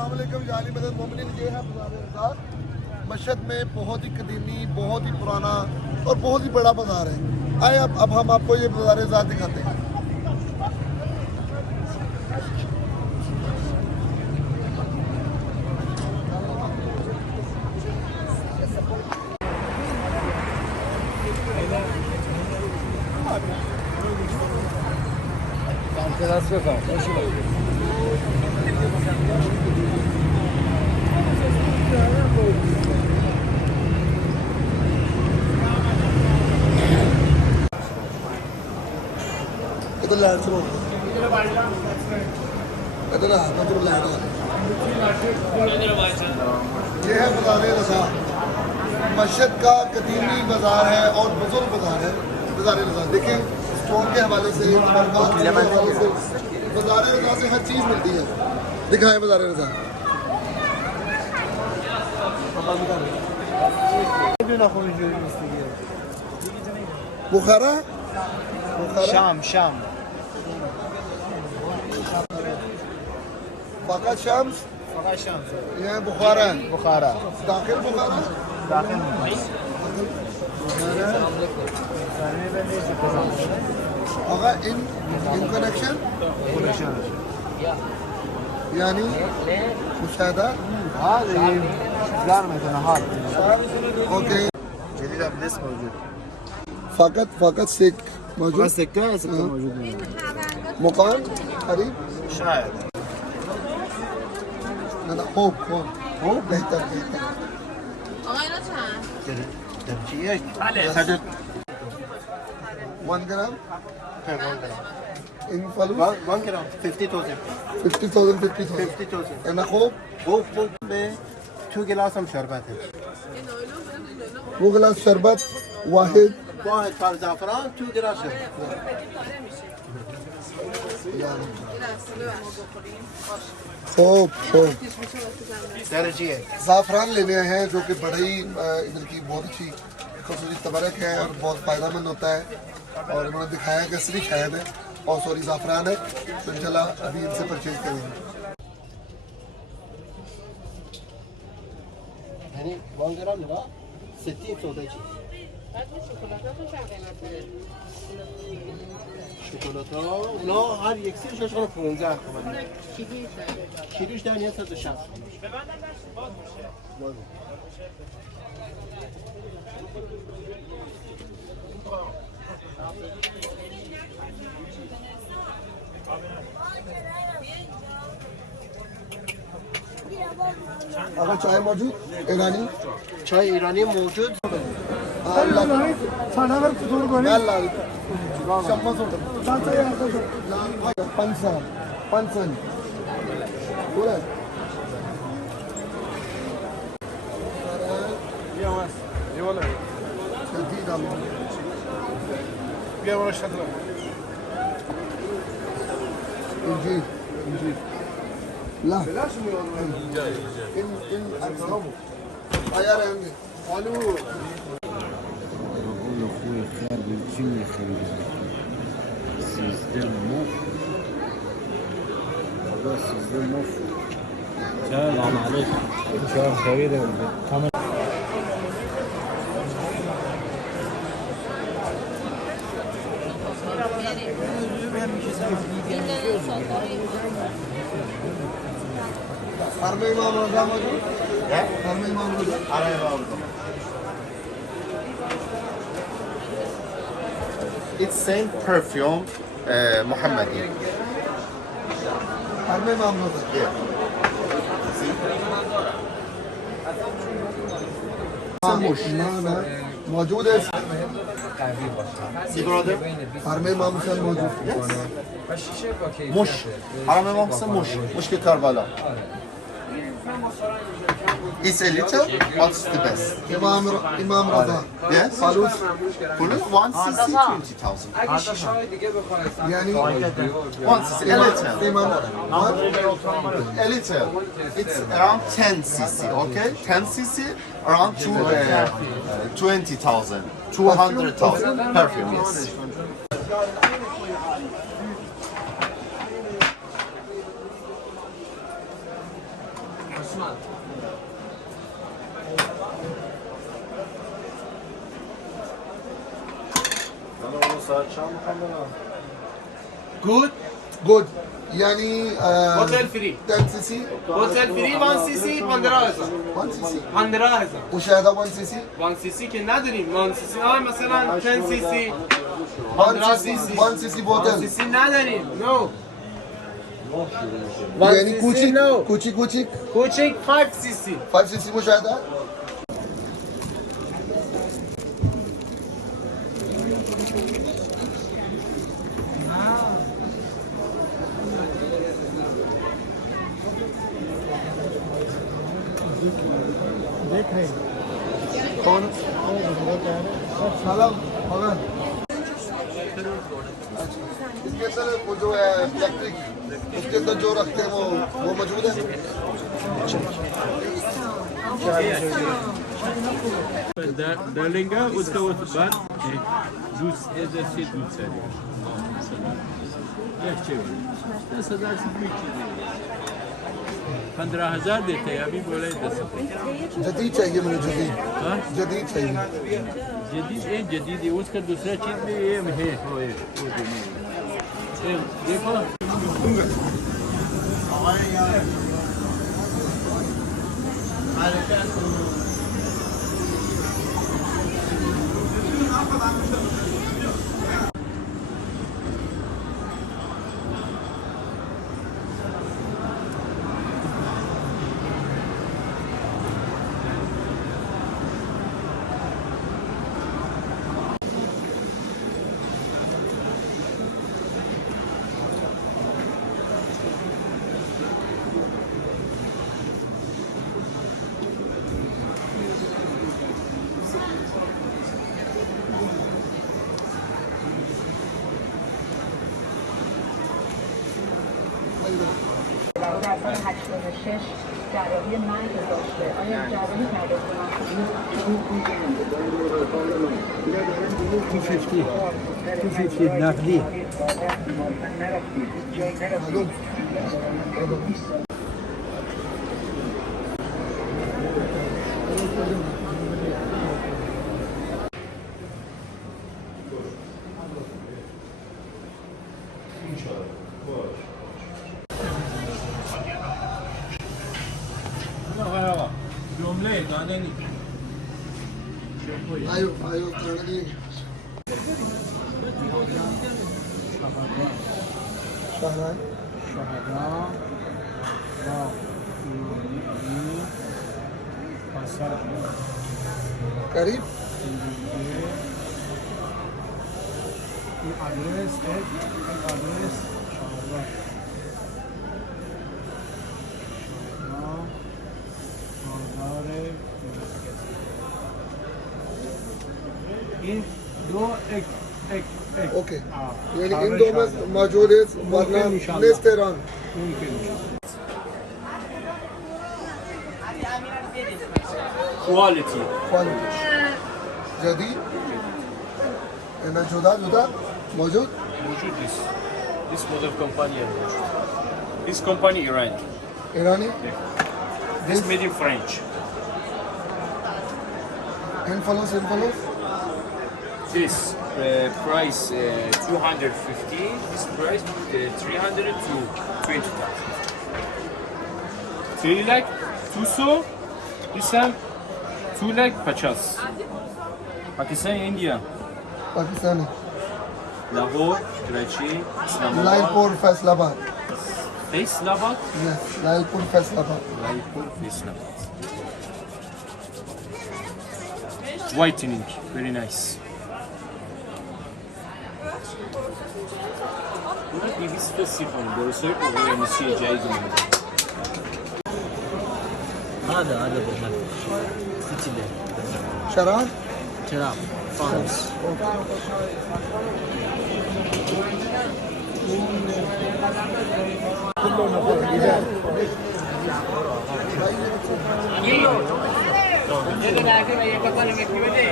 अस्सलाम वालेकुम जाली मदद मोमिनीन। ये है बाज़ार रज़ाक मशहद में, बहुत ही कदीमी, बहुत ही पुराना और बहुत ही बड़ा बाज़ार है। आए अब हम आपको ये बाज़ार रज़ाक दिखाते हैं। इधर लाइट सुनो, इधर लाइट है। ये है बाज़ार रज़ाक, मशहद का कदीमी बाज़ार है और बुजुर्ग बाज़ार है। बाज़ार रज़ाक देखें, स्टोन के हवाले से, बाज़ार रज़ाक से हर चीज़ मिलती है। दिखाएं बाज़ार रज़ाक। बुखारा شام فقط شمس فقط شام يعني بخارا بخارا داخل بخارا داخل آقا این کانکشن يعني مشاهدة هذا زار مثلا هذا اوكي جديد ابليس موجود فقط سيك موجود بس سكه موجود مقام قريب شاید لا خوب بهتر آقای اینا چند؟ یک بله 1 گرم 1 گرم این فلوس 1 گرم 50,000 50,000 انا خوب خوب به 2 گلاس هم شربت این نایلون वो गिलास शरबत वाहिद واحد فر زعفران 2 گلاس شربت خوب درجه ज़ाफ़रान लेने आए हैं जो कि बड़ा ही इधर की बहुत अच्छी खूबसूरत तबरक है और बहुत फ़ायदेमंद होता है। और इन्होंने दिखाया कि असली शहद है और सॉरी ज़ाफ़रान है, तो इंशाल्लाह अभी इनसे परचेज करेंगे। یعنی 1 گرم نگاه 60 سودا چی شکلات ها اونا هر یک سیرش 15 تومانه کیلوش در نیت 160 अगर चाय मौजूद ईरानी چای ایرانی موجود खानावर कुतूर कोणी शंभर पंचान बोला جديد الله انجيل لا ان اكرمه عيال عندي قالوا بقول اخوي خالد الجن خليل سيزدان موف والله سيزدان موف سلام عليكم شباب خير हरमे इमाम रजा मौजूद है हरमे इमाम रजा It's same perfume, Muhammadi. हरमे इमाम रजा Yeah. ना मौजूद है See brother? हरमे इमाम से मौजूद Mush. Haram Imam Hussein Mush. Mush ke Karbala. It's a little, but it's the best. इमाम रजा Yes? फालूस Full 1 cc 20,000. यानी 1 cc, a little. इमाम A little. It's around 10 cc, okay? 10 cc, around 20,000. 200,000 perfume, yes. Good. Good. يعني Hotel free. 10 سي سي. Hotel free 1 cc 15000. 1 سي سي. 15000. مشاهدة 1 سي سي. 1 cc که نداریم. 1 cc مثلا 10 cc 1 سي سي. 1 سي سي 1 بوتل. cc نداریم. No. يعني كوچیک کوچیک کوچیک. کوچیک 5 cc. 5 سي سي مشاهدة. कौन सलाम मगन इसके अंदर वो जो है इलेक्ट्रिक उसके अंदर जो रखते हैं वो मौजूद है Derlinga usta var. Düz ezesi düz seriyor. Mesela. Lehçe var. Ne sadarsın büyük şey değil. 15,000 देते हैं अभी बोले 10,000. जदीद चाहिए मुझे जदीद हाँ? जदीद चाहिए जदीद है उसका दूसरा चीज भी ये है वो देखो در سال 86 جراحی مرگ داشته. آیا جراحی کرده تو نقدی جمله داده نیست आयो आयो खाना नहीं शहनाई شهدا با ایرانی پسر करीब این آدرس این آدرس شهدا این دو ایک ओके यानी इन दो में मौजूद है वरना नेक्स्ट तेरान क्वालिटी जदीद इन्हें जुदा जुदा मौजूद موجود نیست this model company موجود this company Iran Irani this made in French in follows this price 250 this price 300 to 20,000 3 lakh 200 this time 2 lakh 50 Pakistan India Pakistani Lahore Karachi Islamabad Lalpur Faisalabad Islamabad yes Lalpur Faisalabad Raipur Islamabad whitening very nice Buna BBC فسيفون درسوا ومسيء جايز منه هذا بالهذا سيتي शराब شراب فانس یه دونه که یه کاری میکنه